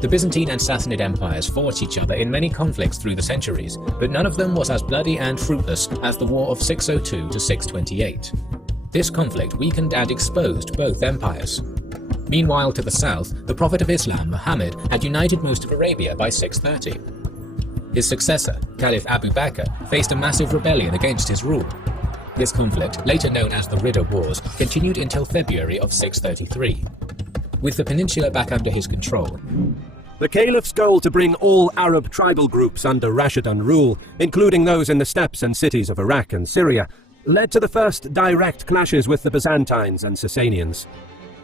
The Byzantine and Sassanid empires fought each other in many conflicts through the centuries, but none of them was as bloody and fruitless as the War of 602 to 628. This conflict weakened and exposed both empires. Meanwhile, to the south, the Prophet of Islam, Muhammad, had united most of Arabia by 630. His successor, Caliph Abu Bakr, faced a massive rebellion against his rule. This conflict, later known as the Ridda Wars, continued until February of 633. With the peninsula back under his control, the Caliph's goal to bring all Arab tribal groups under Rashidun rule, including those in the steppes and cities of Iraq and Syria, led to the first direct clashes with the Byzantines and Sasanians.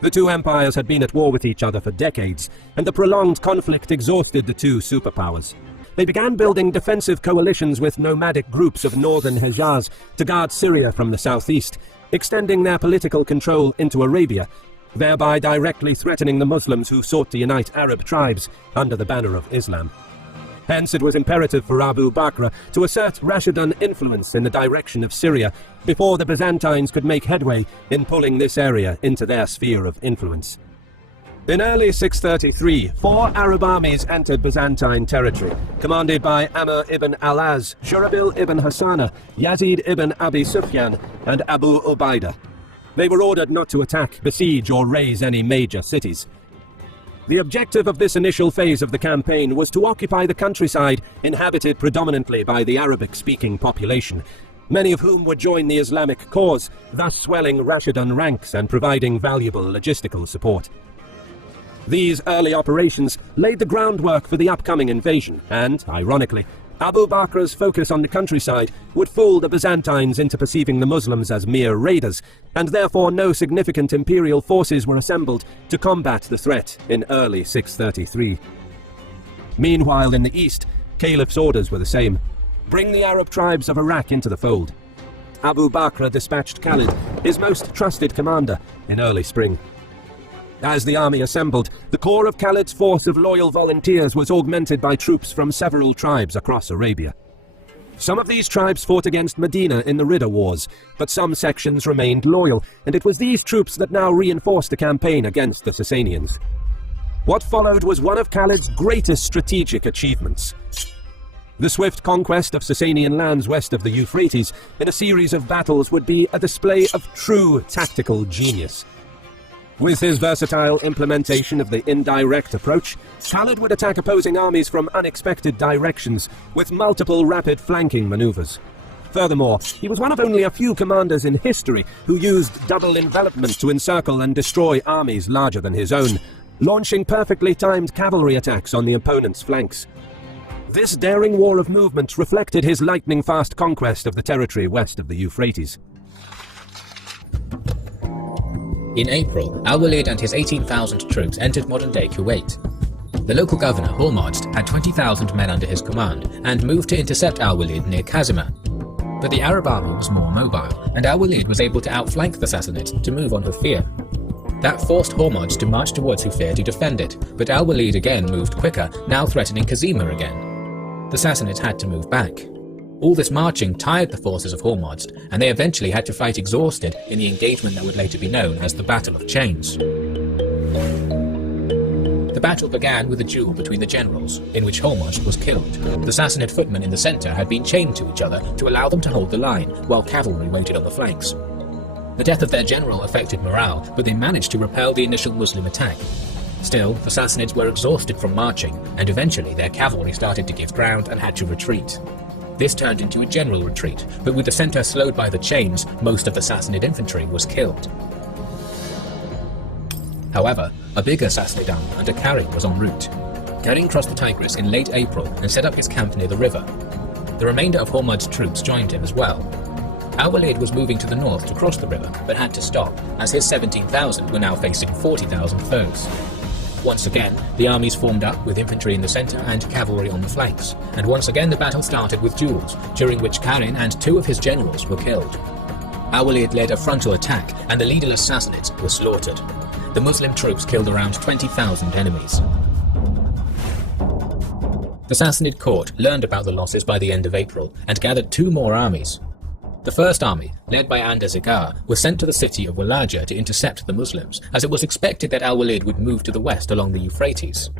The two empires had been at war with each other for decades, and the prolonged conflict exhausted the two superpowers. They began building defensive coalitions with nomadic groups of northern Hejaz to guard Syria from the southeast, extending their political control into Arabia, thereby directly threatening the Muslims who sought to unite Arab tribes under the banner of Islam. Hence, it was imperative for Abu Bakr to assert Rashidun influence in the direction of Syria before the Byzantines could make headway in pulling this area into their sphere of influence. In early 633, 4 Arab armies entered Byzantine territory, commanded by Amr ibn al-Az, Shurabil ibn Hassana, Yazid ibn Abi Sufyan, and Abu Ubaidah. They were ordered not to attack, besiege, or raze any major cities. The objective of this initial phase of the campaign was to occupy the countryside inhabited predominantly by the Arabic-speaking population, many of whom would join the Islamic cause, thus swelling Rashidun ranks and providing valuable logistical support. These early operations laid the groundwork for the upcoming invasion, and, ironically, Abu Bakr's focus on the countryside would fool the Byzantines into perceiving the Muslims as mere raiders, and therefore no significant imperial forces were assembled to combat the threat in early 633. Meanwhile, in the east, Caliph's orders were the same: bring the Arab tribes of Iraq into the fold. Abu Bakr dispatched Khalid, his most trusted commander, in early spring. As the army assembled, the core of Khalid's force of loyal volunteers was augmented by troops from several tribes across Arabia. Some of these tribes fought against Medina in the Ridda Wars, but some sections remained loyal, and it was these troops that now reinforced the campaign against the Sasanians. What followed was one of Khalid's greatest strategic achievements. The swift conquest of Sasanian lands west of the Euphrates in a series of battles would be a display of true tactical genius. With his versatile implementation of the indirect approach, Khalid would attack opposing armies from unexpected directions with multiple rapid flanking maneuvers. Furthermore, he was one of only a few commanders in history who used double envelopment to encircle and destroy armies larger than his own, launching perfectly timed cavalry attacks on the opponent's flanks. This daring war of movement reflected his lightning-fast conquest of the territory west of the Euphrates. in April, Al-Walid and his 18,000 troops entered modern-day Kuwait. The local governor, Hormozd, had 20,000 men under his command and moved to intercept Al-Walid near Kazima. But the Arab army was more mobile, and Al-Walid was able to outflank the Sassanids to move on Hufir. That forced Hormozd to march towards Hufir to defend it, but Al-Walid again moved quicker, now threatening Kazima again. The Sassanids had to move back. All this marching tired the forces of Hormozd, and they eventually had to fight exhausted in the engagement that would later be known as the Battle of Chains. The battle began with a duel between the generals, in which Hormozd was killed. The Sassanid footmen in the center had been chained to each other to allow them to hold the line, while cavalry waited on the flanks. The death of their general affected morale, but they managed to repel the initial Muslim attack. Still, the Sassanids were exhausted from marching, and eventually their cavalry started to give ground and had to retreat. This turned into a general retreat, but with the center slowed by the chains, most of the Sassanid infantry was killed. However, a bigger Sassanid army under Karin was en route. Karin crossed the Tigris in late April and set up his camp near the river. The remainder of Hormozd's troops joined him as well. Al-Walid was moving to the north to cross the river, but had to stop, as his 17,000 were now facing 40,000 foes. Once again, the armies formed up with infantry in the center and cavalry on the flanks, and once again the battle started with duels, during which Karin and 2 of his generals were killed. Al-Walid led a frontal attack, and the leaderless Sassanids were slaughtered. The Muslim troops killed around 20,000 enemies. The Sassanid court learned about the losses by the end of April, and gathered 2 more armies. The first army, led by Andarzaghar, was sent to the city of Walaja to intercept the Muslims, as it was expected that Al-Walid would move to the west along the Euphrates.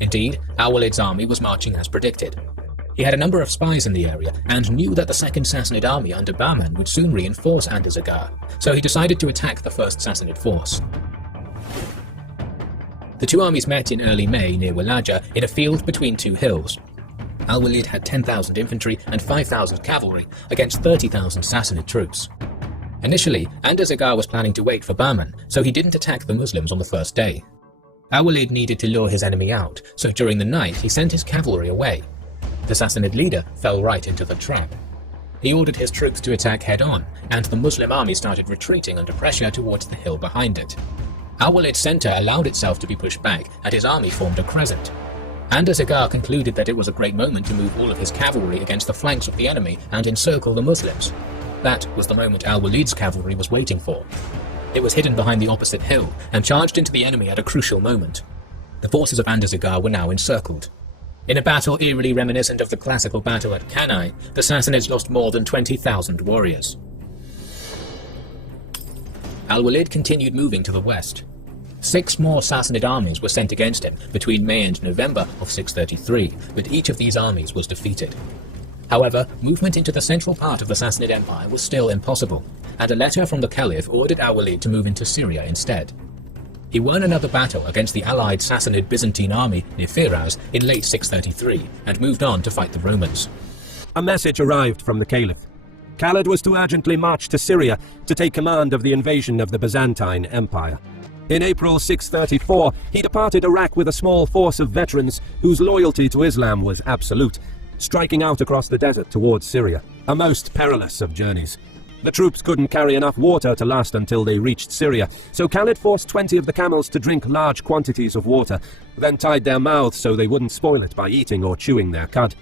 Indeed, Al-Walid's army was marching as predicted. He had a number of spies in the area and knew that the second Sassanid army under Bahman would soon reinforce Andarzaghar, so he decided to attack the first Sassanid force. The two armies met in early May near Walaja in a field between two hills. Al-Walid had 10,000 infantry and 5,000 cavalry against 30,000 Sassanid troops. Initially, Andarzaghar was planning to wait for Bahman, so he didn't attack the Muslims on the first day. Al-Walid needed to lure his enemy out, so during the night he sent his cavalry away. The Sassanid leader fell right into the trap. He ordered his troops to attack head-on, and the Muslim army started retreating under pressure towards the hill behind it. Al-Walid's center allowed itself to be pushed back, and his army formed a crescent. Andarzaghar concluded that it was a great moment to move all of his cavalry against the flanks of the enemy and encircle the Muslims. That was the moment Al-Walid's cavalry was waiting for. It was hidden behind the opposite hill and charged into the enemy at a crucial moment. The forces of Andarzaghar were now encircled. In a battle eerily reminiscent of the classical battle at Cannae, the Sassanids lost more than 20,000 warriors. Al-Walid continued moving to the west. 6 more Sassanid armies were sent against him between May and November of 633, but each of these armies was defeated. However, movement into the central part of the Sassanid Empire was still impossible, and a letter from the Caliph ordered Al-Walid to move into Syria instead. He won another battle against the allied Sassanid Byzantine army near Firaz in late 633 and moved on to fight the Romans. A message arrived from the Caliph. Khalid was to urgently march to Syria to take command of the invasion of the Byzantine Empire. In April 634, he departed Iraq with a small force of veterans whose loyalty to Islam was absolute, striking out across the desert towards Syria, a most perilous of journeys. The troops couldn't carry enough water to last until they reached Syria, so Khalid forced 20 of the camels to drink large quantities of water, then tied their mouths so they wouldn't spoil it by eating or chewing their cud.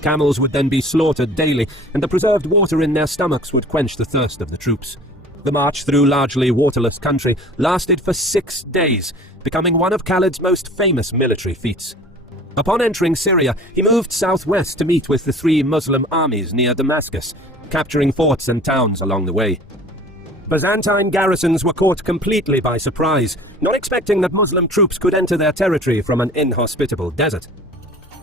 Camels would then be slaughtered daily, and the preserved water in their stomachs would quench the thirst of the troops. The march through largely waterless country lasted for 6 days, becoming one of Khalid's most famous military feats. Upon entering Syria, he moved southwest to meet with the 3 Muslim armies near Damascus, capturing forts and towns along the way. Byzantine garrisons were caught completely by surprise, not expecting that Muslim troops could enter their territory from an inhospitable desert.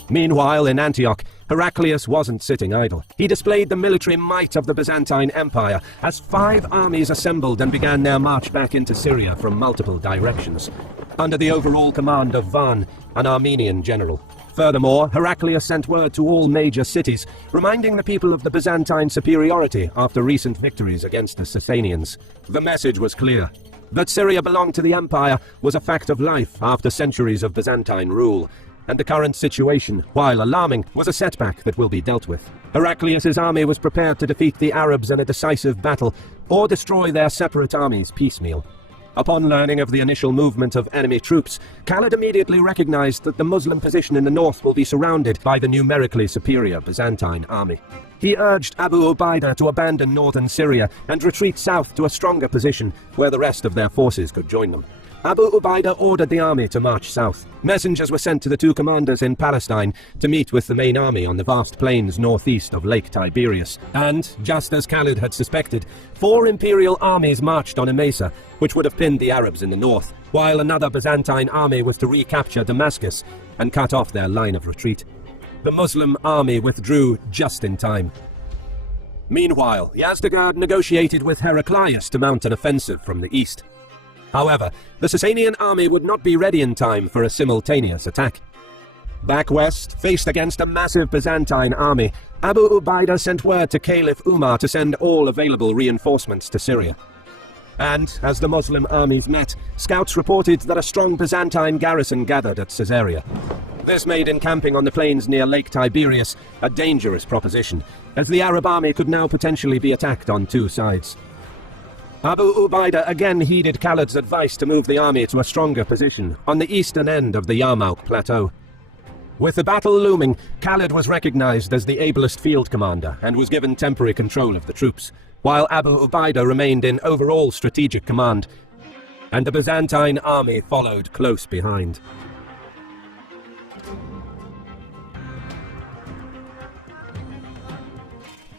Meanwhile, in Antioch, Heraclius wasn't sitting idle. He displayed the military might of the Byzantine Empire as 5 armies assembled and began their march back into Syria from multiple directions, under the overall command of Van, an Armenian general. Furthermore, Heraclius sent word to all major cities, reminding the people of the Byzantine superiority after recent victories against the Sasanians. The message was clear. That Syria belonged to the empire was a fact of life after centuries of Byzantine rule, and the current situation, while alarming, was a setback that will be dealt with. Heraclius's army was prepared to defeat the Arabs in a decisive battle, or destroy their separate armies piecemeal. Upon learning of the initial movement of enemy troops, Khalid immediately recognized that the Muslim position in the north will be surrounded by the numerically superior Byzantine army. He urged Abu Ubaidah to abandon northern Syria and retreat south to a stronger position where the rest of their forces could join them. Abu Ubaidah ordered the army to march south. Messengers were sent to the 2 commanders in Palestine to meet with the main army on the vast plains northeast of Lake Tiberias. And, just as Khalid had suspected, 4 imperial armies marched on Emesa, which would have pinned the Arabs in the north, while another Byzantine army was to recapture Damascus and cut off their line of retreat. The Muslim army withdrew just in time. Meanwhile, Yazdegerd negotiated with Heraclius to mount an offensive from the east. However, the Sasanian army would not be ready in time for a simultaneous attack. Back west, faced against a massive Byzantine army, Abu Ubaidah sent word to Caliph Umar to send all available reinforcements to Syria. And, as the Muslim armies met, scouts reported that a strong Byzantine garrison gathered at Caesarea. This made encamping on the plains near Lake Tiberias a dangerous proposition, as the Arab army could now potentially be attacked on 2 sides. Abu Ubaidah again heeded Khalid's advice to move the army to a stronger position on the eastern end of the Yarmouk Plateau. With the battle looming, Khalid was recognized as the ablest field commander and was given temporary control of the troops, while Abu Ubaidah remained in overall strategic command, and the Byzantine army followed close behind.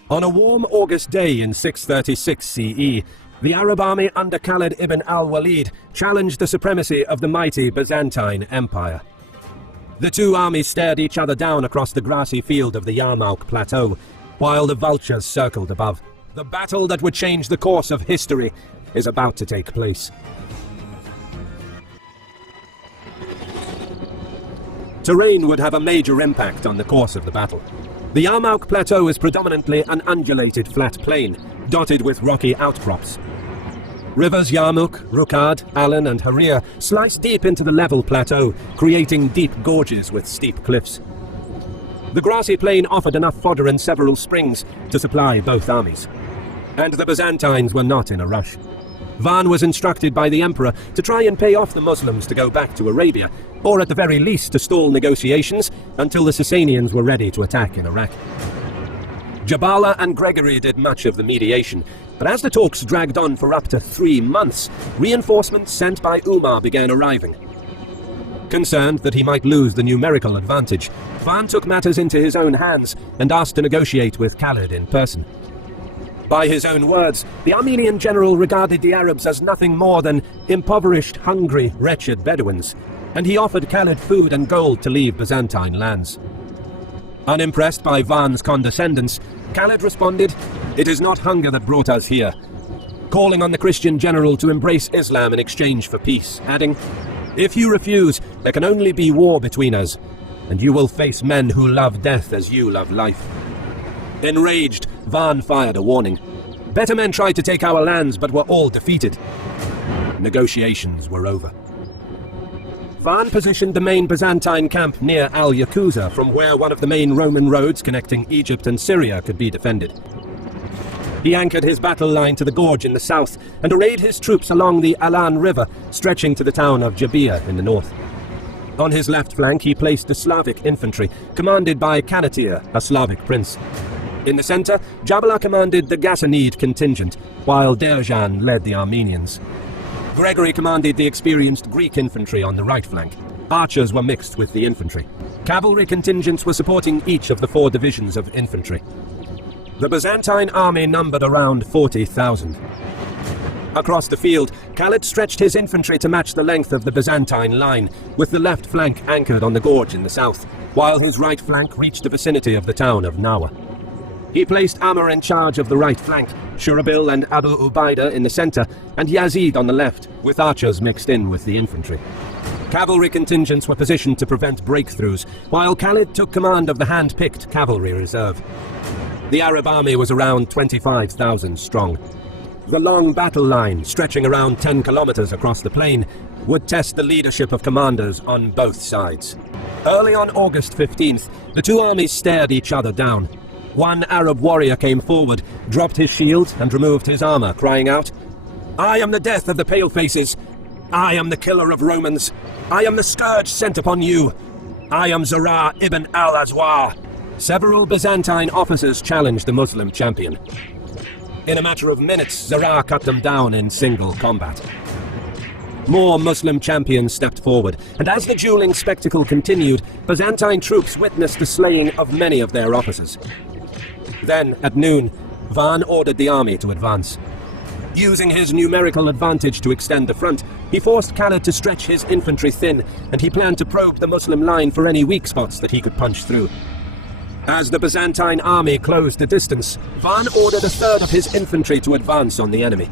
On a warm August day in 636 CE, the Arab army under Khalid ibn al-Walid challenged the supremacy of the mighty Byzantine Empire. The two armies stared each other down across the grassy field of the Yarmouk Plateau, while the vultures circled above. The battle that would change the course of history is about to take place. Terrain would have a major impact on the course of the battle. The Yarmouk Plateau is predominantly an undulated flat plain, dotted with rocky outcrops. Rivers Yarmouk, Rukad, Allen and Harir slice deep into the level plateau, creating deep gorges with steep cliffs. The grassy plain offered enough fodder in several springs to supply both armies. And the Byzantines were not in a rush. Van was instructed by the emperor to try and pay off the Muslims to go back to Arabia, or at the very least to stall negotiations until the Sasanians were ready to attack in Iraq. Jabala and Gregory did much of the mediation, but as the talks dragged on for up to 3 months, reinforcements sent by Umar began arriving. Concerned that he might lose the numerical advantage, Van took matters into his own hands and asked to negotiate with Khalid in person. By his own words, the Armenian general regarded the Arabs as nothing more than impoverished, hungry, wretched Bedouins, and he offered Khalid food and gold to leave Byzantine lands. Unimpressed by Van's condescendence, Khalid responded, "It is not hunger that brought us here," calling on the Christian general to embrace Islam in exchange for peace, adding, "If you refuse, there can only be war between us, and you will face men who love death as you love life." Enraged, Van fired a warning. Better men tried to take our lands, but were all defeated. Negotiations were over. Van positioned the main Byzantine camp near Al-Yakuza, from where one of the main Roman roads connecting Egypt and Syria could be defended. He anchored his battle line to the gorge in the south and arrayed his troops along the Alan River, stretching to the town of Jabia in the north. On his left flank he placed the Slavic infantry, commanded by Kanatir, a Slavic prince. In the center, Jabala commanded the Ghassanid contingent, while Derjan led the Armenians. Gregory commanded the experienced Greek infantry on the right flank. Archers were mixed with the infantry. Cavalry contingents were supporting each of the 4 divisions of infantry. The Byzantine army numbered around 40,000. Across the field, Khalid stretched his infantry to match the length of the Byzantine line, with the left flank anchored on the gorge in the south, while his right flank reached the vicinity of the town of Nawa. He placed Amr in charge of the right flank, Shurabil and Abu Ubaidah in the center, and Yazid on the left, with archers mixed in with the infantry. Cavalry contingents were positioned to prevent breakthroughs, while Khalid took command of the hand-picked cavalry reserve. The Arab army was around 25,000 strong. The long battle line, stretching around 10 kilometers across the plain, would test the leadership of commanders on both sides. Early on August 15th, the two armies stared each other down. One Arab warrior came forward, dropped his shield and removed his armor, crying out, "I am the death of the palefaces. I am the killer of Romans. I am the scourge sent upon you. I am Zara ibn al-Azwar." Several Byzantine officers challenged the Muslim champion. In a matter of minutes, Zara cut them down in single combat. More Muslim champions stepped forward, and as the dueling spectacle continued, Byzantine troops witnessed the slaying of many of their officers. Then, at noon, Van ordered the army to advance. Using his numerical advantage to extend the front, he forced Khalid to stretch his infantry thin, and he planned to probe the Muslim line for any weak spots that he could punch through. As the Byzantine army closed the distance, Van ordered a third of his infantry to advance on the enemy.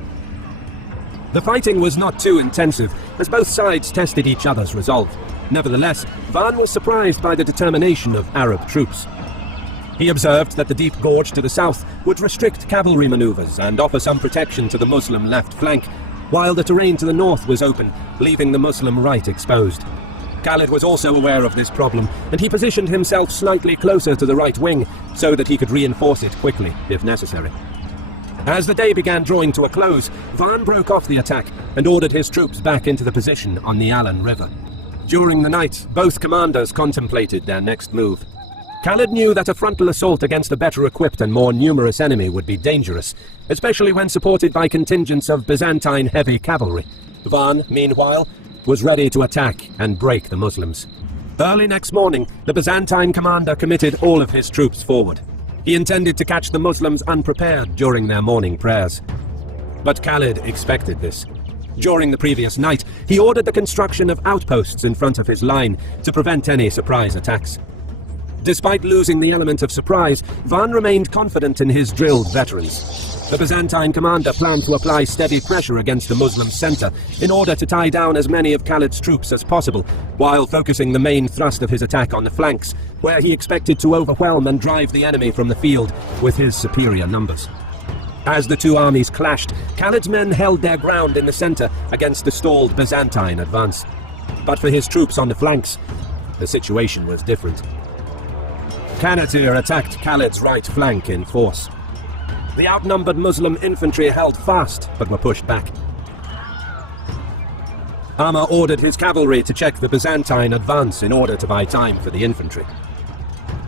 The fighting was not too intensive, as both sides tested each other's resolve. Nevertheless, Van was surprised by the determination of Arab troops. He observed that the deep gorge to the south would restrict cavalry maneuvers and offer some protection to the Muslim left flank, while the terrain to the north was open, leaving the Muslim right exposed. Khalid was also aware of this problem, and he positioned himself slightly closer to the right wing so that he could reinforce it quickly, if necessary. As the day began drawing to a close, Van broke off the attack and ordered his troops back into the position on the Alan River. During the night, both commanders contemplated their next move. Khalid knew that a frontal assault against a better equipped and more numerous enemy would be dangerous, especially when supported by contingents of Byzantine heavy cavalry. Van, meanwhile, was ready to attack and break the Muslims. Early next morning, the Byzantine commander committed all of his troops forward. He intended to catch the Muslims unprepared during their morning prayers. But Khalid expected this. During the previous night, he ordered the construction of outposts in front of his line to prevent any surprise attacks. Despite losing the element of surprise, Van remained confident in his drilled veterans. The Byzantine commander planned to apply steady pressure against the Muslim center in order to tie down as many of Khalid's troops as possible, while focusing the main thrust of his attack on the flanks, where he expected to overwhelm and drive the enemy from the field with his superior numbers. As the two armies clashed, Khalid's men held their ground in the center against the stalled Byzantine advance. But for his troops on the flanks, the situation was different. Kanatir attacked Khalid's right flank in force. The outnumbered Muslim infantry held fast, but were pushed back. Amr ordered his cavalry to check the Byzantine advance in order to buy time for the infantry.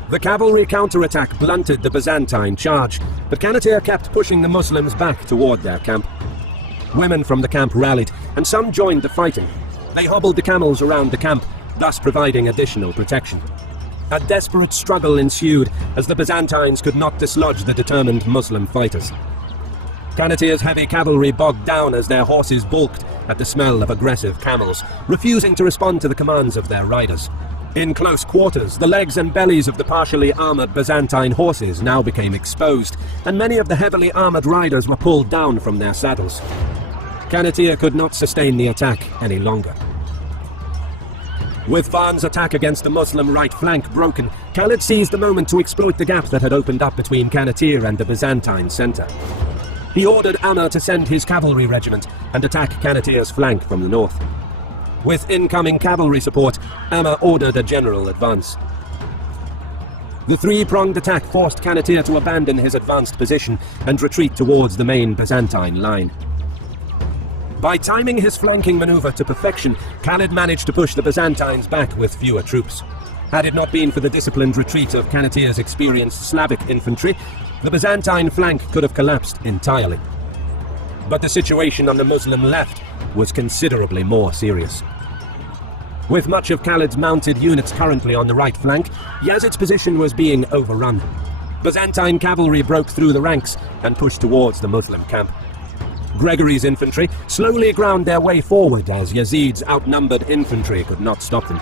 The cavalry counterattack blunted the Byzantine charge, but Kanatir kept pushing the Muslims back toward their camp. Women from the camp rallied, and some joined the fighting. They hobbled the camels around the camp, thus providing additional protection. A desperate struggle ensued as the Byzantines could not dislodge the determined Muslim fighters. Kanatir's heavy cavalry bogged down as their horses balked at the smell of aggressive camels, refusing to respond to the commands of their riders. In close quarters, the legs and bellies of the partially armored Byzantine horses now became exposed, and many of the heavily armored riders were pulled down from their saddles. Kanatir could not sustain the attack any longer. With Van's attack against the Muslim right flank broken, Khalid seized the moment to exploit the gap that had opened up between Kanatir and the Byzantine center. He ordered Amr to send his cavalry regiment and attack Kanatir's flank from the north. With incoming cavalry support, Amr ordered a general advance. The three-pronged attack forced Kanatir to abandon his advanced position and retreat towards the main Byzantine line. By timing his flanking maneuver to perfection, Khalid managed to push the Byzantines back with fewer troops. Had it not been for the disciplined retreat of Kanatir's experienced Slavic infantry, the Byzantine flank could have collapsed entirely. But the situation on the Muslim left was considerably more serious. With much of Khalid's mounted units currently on the right flank, Yazid's position was being overrun. Byzantine cavalry broke through the ranks and pushed towards the Muslim camp. Gregory's infantry slowly ground their way forward as Yazid's outnumbered infantry could not stop them.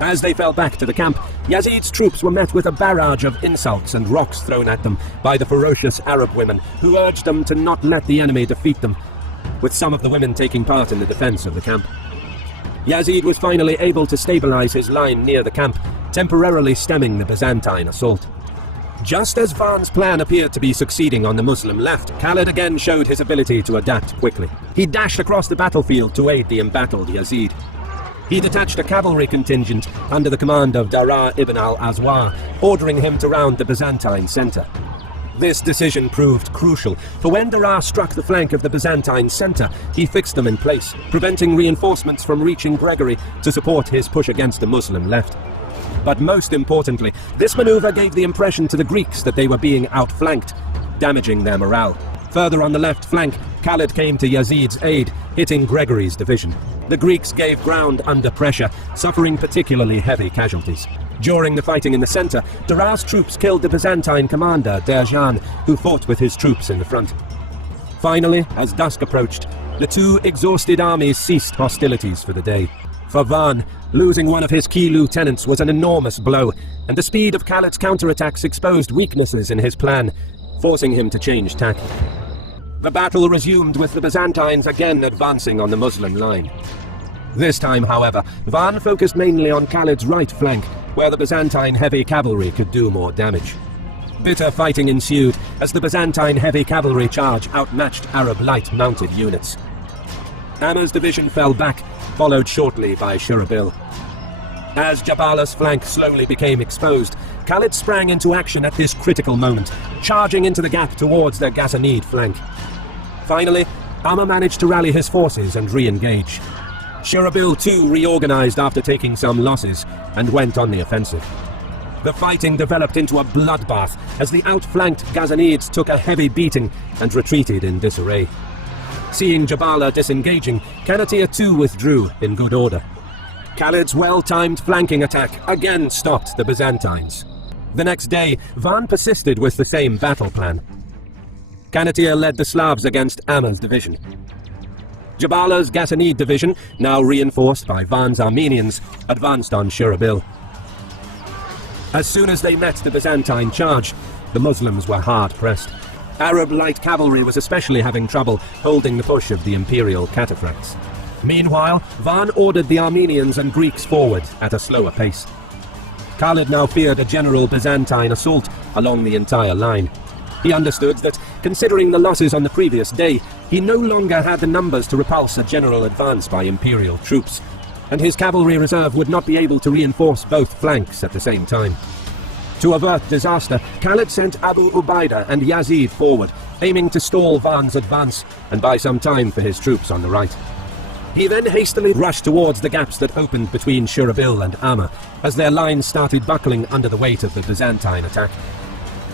As they fell back to the camp, Yazid's troops were met with a barrage of insults and rocks thrown at them by the ferocious Arab women, who urged them to not let the enemy defeat them, with some of the women taking part in the defense of the camp. Yazid was finally able to stabilize his line near the camp, temporarily stemming the Byzantine assault. Just as Van's plan appeared to be succeeding on the Muslim left, Khalid again showed his ability to adapt quickly. He dashed across the battlefield to aid the embattled Yazid. He detached a cavalry contingent under the command of Dara ibn al-Azwar, ordering him to round the Byzantine center. This decision proved crucial, for when Dara struck the flank of the Byzantine center, he fixed them in place, preventing reinforcements from reaching Gregory to support his push against the Muslim left. But most importantly, this maneuver gave the impression to the Greeks that they were being outflanked, damaging their morale. Further on the left flank, Khalid came to Yazid's aid, hitting Gregory's division. The Greeks gave ground under pressure, suffering particularly heavy casualties. During the fighting in the center, Dara's troops killed the Byzantine commander, Derjan, who fought with his troops in the front. Finally, as dusk approached, the two exhausted armies ceased hostilities for the day. For Van, losing one of his key lieutenants was an enormous blow, and the speed of Khalid's counterattacks exposed weaknesses in his plan, forcing him to change tack. The battle resumed with the Byzantines again advancing on the Muslim line. This time, however, Van focused mainly on Khalid's right flank, where the Byzantine heavy cavalry could do more damage. Bitter fighting ensued as the Byzantine heavy cavalry charge outmatched Arab light mounted units. Amr's division fell back, followed shortly by Shurabil. As Jabala's flank slowly became exposed, Khalid sprang into action at this critical moment, charging into the gap towards their Ghazanid flank. Finally, Amr managed to rally his forces and re-engage. Shurabil too reorganized after taking some losses and went on the offensive. The fighting developed into a bloodbath as the outflanked Ghazanids took a heavy beating and retreated in disarray. Seeing Jabala disengaging, Kanatir too withdrew in good order. Khalid's well-timed flanking attack again stopped the Byzantines. The next day, Van persisted with the same battle plan. Kanatir led the Slavs against Amr's division. Jabala's Ghassanid division, now reinforced by Van's Armenians, advanced on Shirabil. As soon as they met the Byzantine charge, the Muslims were hard-pressed. Arab light cavalry was especially having trouble holding the push of the imperial cataphracts. Meanwhile, Van ordered the Armenians and Greeks forward at a slower pace. Khalid now feared a general Byzantine assault along the entire line. He understood that, considering the losses on the previous day, he no longer had the numbers to repulse a general advance by imperial troops, and his cavalry reserve would not be able to reinforce both flanks at the same time. To avert disaster, Khalid sent Abu Ubaidah and Yazid forward, aiming to stall Van's advance and buy some time for his troops on the right. He then hastily rushed towards the gaps that opened between Shirabil and Amma, as their lines started buckling under the weight of the Byzantine attack.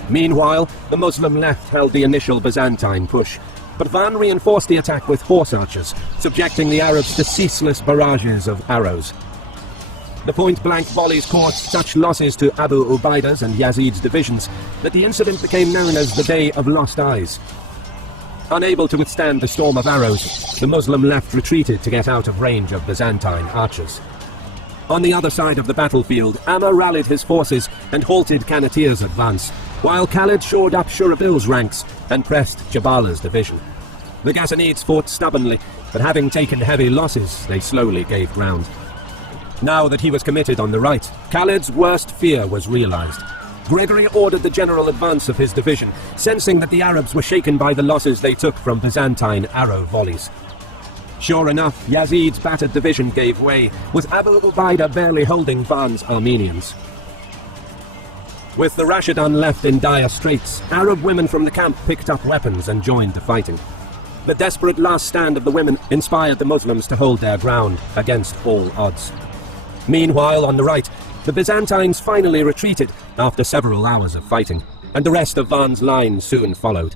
Meanwhile, the Muslim left held the initial Byzantine push, but Van reinforced the attack with horse archers, subjecting the Arabs to ceaseless barrages of arrows. The point-blank volleys caused such losses to Abu Ubaidah's and Yazid's divisions that the incident became known as the Day of Lost Eyes. Unable to withstand the storm of arrows, the Muslim left retreated to get out of range of Byzantine archers. On the other side of the battlefield, Amma rallied his forces and halted Kanatir's advance, while Khalid shored up Shurabil's ranks and pressed Jabala's division. The Ghassanids fought stubbornly, but having taken heavy losses, they slowly gave ground. Now that he was committed on the right, Khalid's worst fear was realized. Gregory ordered the general advance of his division, sensing that the Arabs were shaken by the losses they took from Byzantine arrow volleys. Sure enough, Yazid's battered division gave way, with Abu Ubaidah barely holding Van's Armenians. With the Rashidan left in dire straits, Arab women from the camp picked up weapons and joined the fighting. The desperate last stand of the women inspired the Muslims to hold their ground against all odds. Meanwhile, on the right, the Byzantines finally retreated after several hours of fighting, and the rest of Van's line soon followed.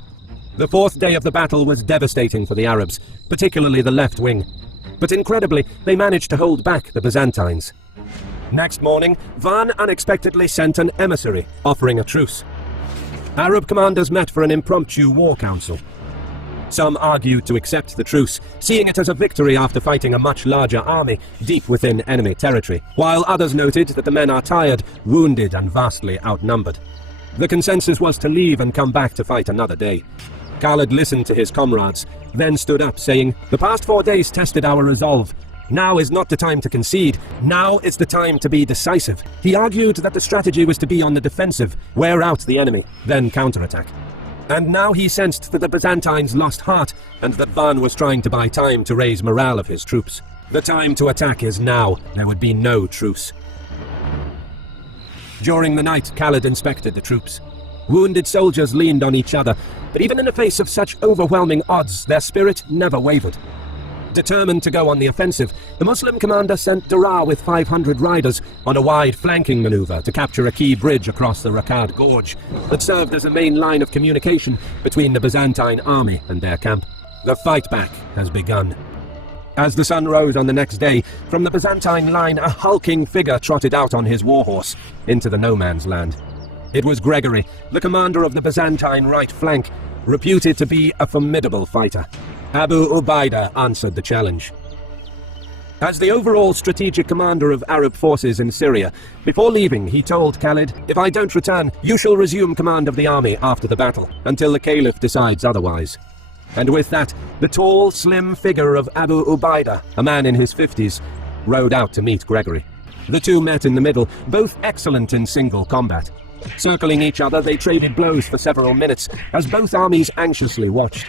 The fourth day of the battle was devastating for the Arabs, particularly the left wing, but incredibly, they managed to hold back the Byzantines. Next morning, Van unexpectedly sent an emissary, offering a truce. Arab commanders met for an impromptu war council. Some argued to accept the truce, seeing it as a victory after fighting a much larger army deep within enemy territory, while others noted that the men are tired, wounded, and vastly outnumbered. The consensus was to leave and come back to fight another day. Khalid listened to his comrades, then stood up, saying, "The past 4 days tested our resolve. Now is not the time to concede. Now is the time to be decisive." He argued that the strategy was to be on the defensive, wear out the enemy, then counterattack. And now he sensed that the Byzantines lost heart, and that Van was trying to buy time to raise morale of his troops. The time to attack is now. There would be no truce. During the night, Khalid inspected the troops. Wounded soldiers leaned on each other, but even in the face of such overwhelming odds, their spirit never wavered. Determined to go on the offensive, the Muslim commander sent Daraa with 500 riders on a wide flanking maneuver to capture a key bridge across the Rakad Gorge that served as a main line of communication between the Byzantine army and their camp. The fight back has begun. As the sun rose on the next day, from the Byzantine line a hulking figure trotted out on his warhorse into the no-man's land. It was Gregory, the commander of the Byzantine right flank, reputed to be a formidable fighter. Abu Ubaidah answered the challenge. As the overall strategic commander of Arab forces in Syria, before leaving he told Khalid, "If I don't return, you shall resume command of the army after the battle, until the Caliph decides otherwise." And with that, the tall, slim figure of Abu Ubaidah, a man in his 50s, rode out to meet Gregory. The two met in the middle, both excellent in single combat. Circling each other, they traded blows for several minutes, as both armies anxiously watched.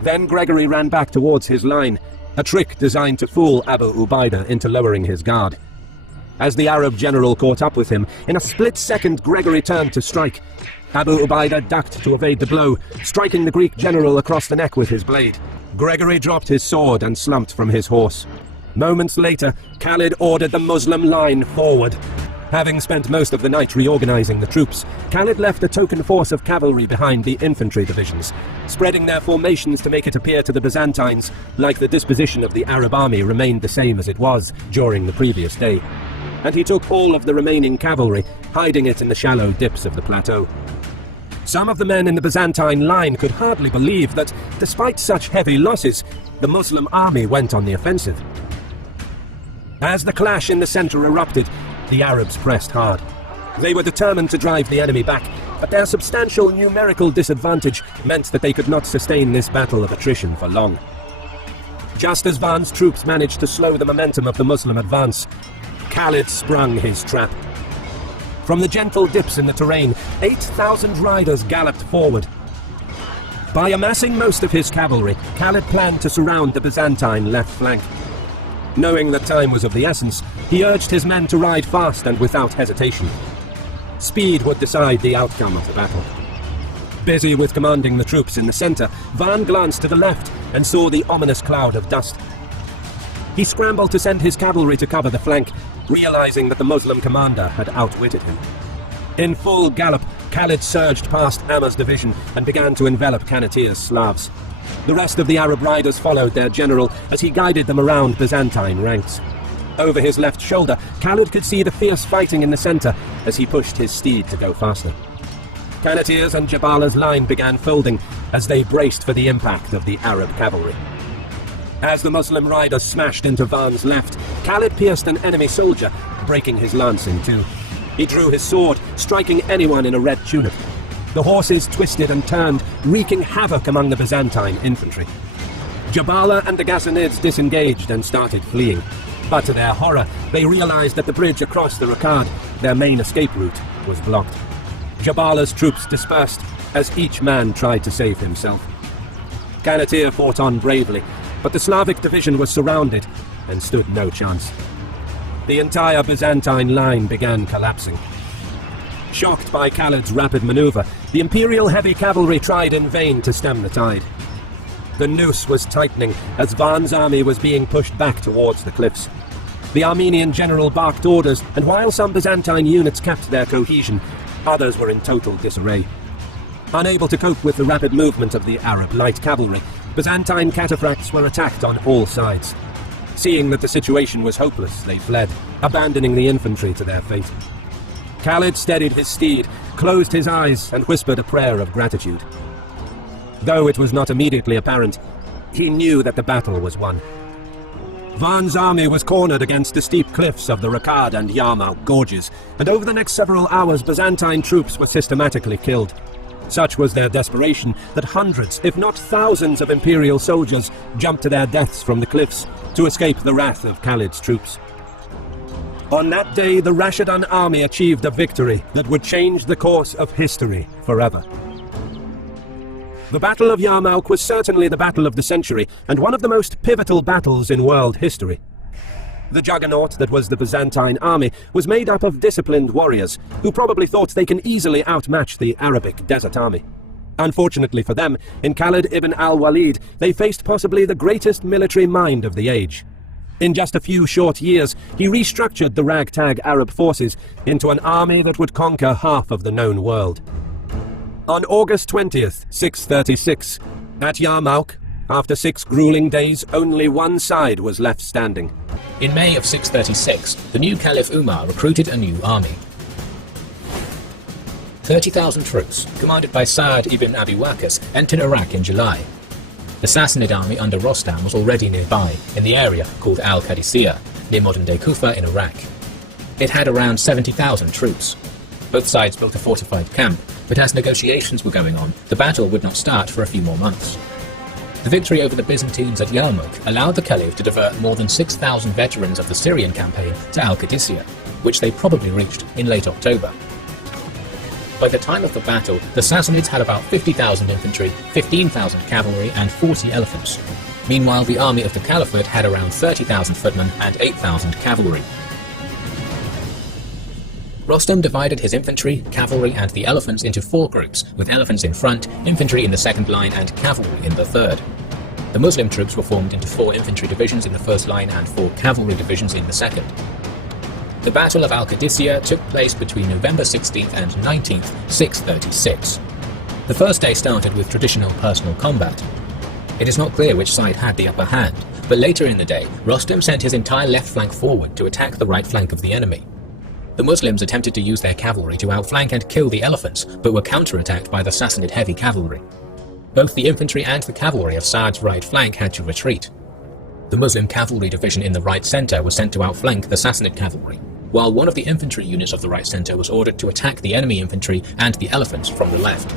Then Gregory ran back towards his line, a trick designed to fool Abu Ubaidah into lowering his guard. As the Arab general caught up with him, in a split second Gregory turned to strike. Abu Ubaidah ducked to evade the blow, striking the Greek general across the neck with his blade. Gregory dropped his sword and slumped from his horse. Moments later, Khalid ordered the Muslim line forward. Having spent most of the night reorganizing the troops, Khalid left a token force of cavalry behind the infantry divisions, spreading their formations to make it appear to the Byzantines like the disposition of the Arab army remained the same as it was during the previous day. And he took all of the remaining cavalry, hiding it in the shallow dips of the plateau. Some of the men in the Byzantine line could hardly believe that, despite such heavy losses, the Muslim army went on the offensive. As the clash in the center erupted, the Arabs pressed hard. They were determined to drive the enemy back, but their substantial numerical disadvantage meant that they could not sustain this battle of attrition for long. Just as Van's troops managed to slow the momentum of the Muslim advance, Khalid sprung his trap. From the gentle dips in the terrain, 8,000 riders galloped forward. By amassing most of his cavalry, Khalid planned to surround the Byzantine left flank. Knowing that time was of the essence, he urged his men to ride fast and without hesitation. Speed would decide the outcome of the battle. Busy with commanding the troops in the center, Van glanced to the left and saw the ominous cloud of dust. He scrambled to send his cavalry to cover the flank, realizing that the Muslim commander had outwitted him. In full gallop, Khalid surged past Amr's division and began to envelop Canatea's Slavs. The rest of the Arab riders followed their general as he guided them around Byzantine ranks. Over his left shoulder, Khalid could see the fierce fighting in the center as he pushed his steed to go faster. Canatea's and Jabala's line began folding as they braced for the impact of the Arab cavalry. As the Muslim riders smashed into Van's left, Khalid pierced an enemy soldier, breaking his lance in two. He drew his sword, striking anyone in a red tunic. The horses twisted and turned, wreaking havoc among the Byzantine infantry. Jabala and the Ghassanids disengaged and started fleeing. But to their horror, they realized that the bridge across the Raqad, their main escape route, was blocked. Jabala's troops dispersed as each man tried to save himself. Canatea fought on bravely, but the Slavic division was surrounded and stood no chance. The entire Byzantine line began collapsing. Shocked by Khalid's rapid maneuver, the Imperial heavy cavalry tried in vain to stem the tide. The noose was tightening as Van's army was being pushed back towards the cliffs. The Armenian general barked orders, and while some Byzantine units kept their cohesion, others were in total disarray. Unable to cope with the rapid movement of the Arab light cavalry, Byzantine cataphracts were attacked on all sides. Seeing that the situation was hopeless, they fled, abandoning the infantry to their fate. Khalid steadied his steed, closed his eyes, and whispered a prayer of gratitude. Though it was not immediately apparent, he knew that the battle was won. Van's army was cornered against the steep cliffs of the Raqad and Yarmouk gorges, and over the next several hours Byzantine troops were systematically killed. Such was their desperation that hundreds, if not thousands, of Imperial soldiers jumped to their deaths from the cliffs to escape the wrath of Khalid's troops. On that day, the Rashidan army achieved a victory that would change the course of history forever. The Battle of Yarmouk was certainly the battle of the century, and one of the most pivotal battles in world history. The juggernaut that was the Byzantine army was made up of disciplined warriors, who probably thought they can easily outmatch the Arabic desert army. Unfortunately for them, in Khalid ibn al-Walid, they faced possibly the greatest military mind of the age. In just a few short years, he restructured the ragtag Arab forces into an army that would conquer half of the known world. On August 20th, 636, at Yarmouk, after 6 grueling days, only one side was left standing. In May of 636, the new Caliph Umar recruited a new army. 30,000 troops, commanded by Sa'd ibn Abi Waqqas, entered Iraq in July. The Sassanid army under Rostam was already nearby, in the area called Al-Qadisiyah, near modern-day Kufa in Iraq. It had around 70,000 troops. Both sides built a fortified camp, but as negotiations were going on, the battle would not start for a few more months. The victory over the Byzantines at Yarmouk allowed the Caliph to divert more than 6,000 veterans of the Syrian campaign to Al-Qadisiyah, which they probably reached in late October. By the time of the battle, the Sassanids had about 50,000 infantry, 15,000 cavalry, and 40 elephants. Meanwhile, the army of the Caliphate had around 30,000 footmen and 8,000 cavalry. Rostam divided his infantry, cavalry, and the elephants into 4 groups, with elephants in front, infantry in the second line, and cavalry in the third. The Muslim troops were formed into 4 infantry divisions in the first line and 4 cavalry divisions in the second. The Battle of Al-Qadisiyah took place between November 16th and 19th, 636. The first day started with traditional personal combat. It is not clear which side had the upper hand, but later in the day, Rostam sent his entire left flank forward to attack the right flank of the enemy. The Muslims attempted to use their cavalry to outflank and kill the elephants, but were counterattacked by the Sassanid heavy cavalry. Both the infantry and the cavalry of Sa'd's right flank had to retreat. The Muslim cavalry division in the right center was sent to outflank the Sassanid cavalry, while one of the infantry units of the right center was ordered to attack the enemy infantry and the elephants from the left.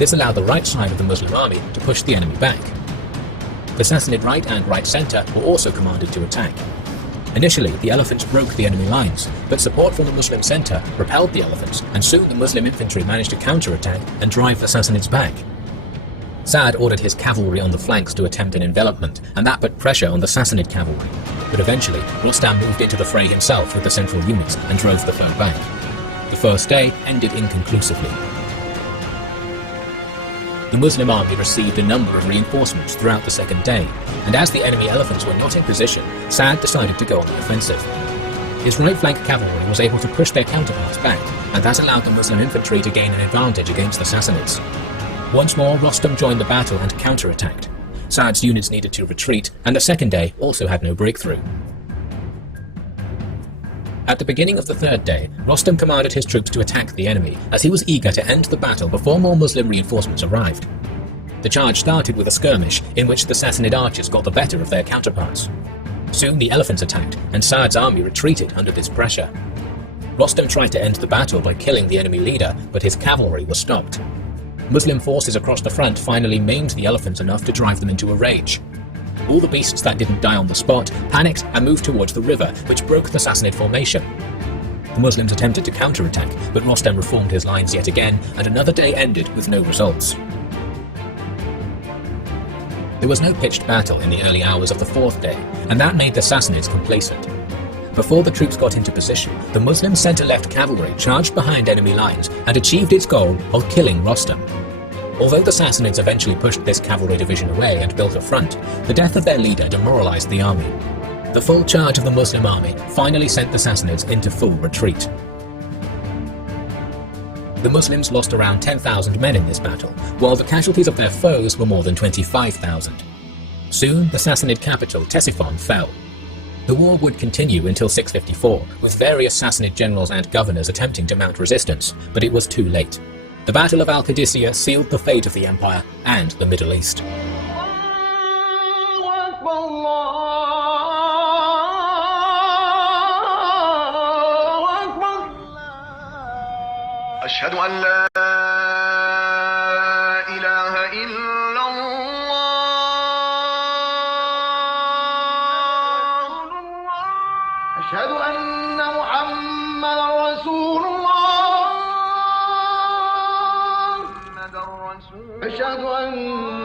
This allowed the right side of the Muslim army to push the enemy back. The Sassanid right and right center were also commanded to attack. Initially, the elephants broke the enemy lines, but support from the Muslim center repelled the elephants, and soon the Muslim infantry managed to counterattack and drive the Sassanids back. Sa'd ordered his cavalry on the flanks to attempt an envelopment, and that put pressure on the Sassanid cavalry. But eventually, Rostam moved into the fray himself with the central units and drove the foe back. The first day ended inconclusively. The Muslim army received a number of reinforcements throughout the second day, and as the enemy elephants were not in position, Sa'd decided to go on the offensive. His right flank cavalry was able to push their counterparts back, and that allowed the Muslim infantry to gain an advantage against the Sassanids. Once more, Rostam joined the battle and counterattacked. Sa'd's units needed to retreat, and the second day also had no breakthrough. At the beginning of the third day, Rostam commanded his troops to attack the enemy, as he was eager to end the battle before more Muslim reinforcements arrived. The charge started with a skirmish in which the Sassanid archers got the better of their counterparts. Soon the elephants attacked, and Sa'd's army retreated under this pressure. Rostam tried to end the battle by killing the enemy leader, but his cavalry was stopped. Muslim forces across the front finally maimed the elephants enough to drive them into a rage. All the beasts that didn't die on the spot panicked and moved towards the river, which broke the Sassanid formation. The Muslims attempted to counterattack, but Rostam reformed his lines yet again, and another day ended with no results. There was no pitched battle in the early hours of the fourth day, and that made the Sassanids complacent. Before the troops got into position, the Muslim centre-left cavalry charged behind enemy lines and achieved its goal of killing Rostam. Although the Sassanids eventually pushed this cavalry division away and built a front, the death of their leader demoralized the army. The full charge of the Muslim army finally sent the Sassanids into full retreat. The Muslims lost around 10,000 men in this battle, while the casualties of their foes were more than 25,000. Soon, the Sassanid capital, Ctesiphon, fell. The war would continue until 654, with various Sassanid generals and governors attempting to mount resistance, but it was too late. The Battle of Al-Qadisiyah sealed the fate of the empire and the Middle East. أشهد أن لا إله إلا الله أشهد أن محمدا رسول الله أشهد أن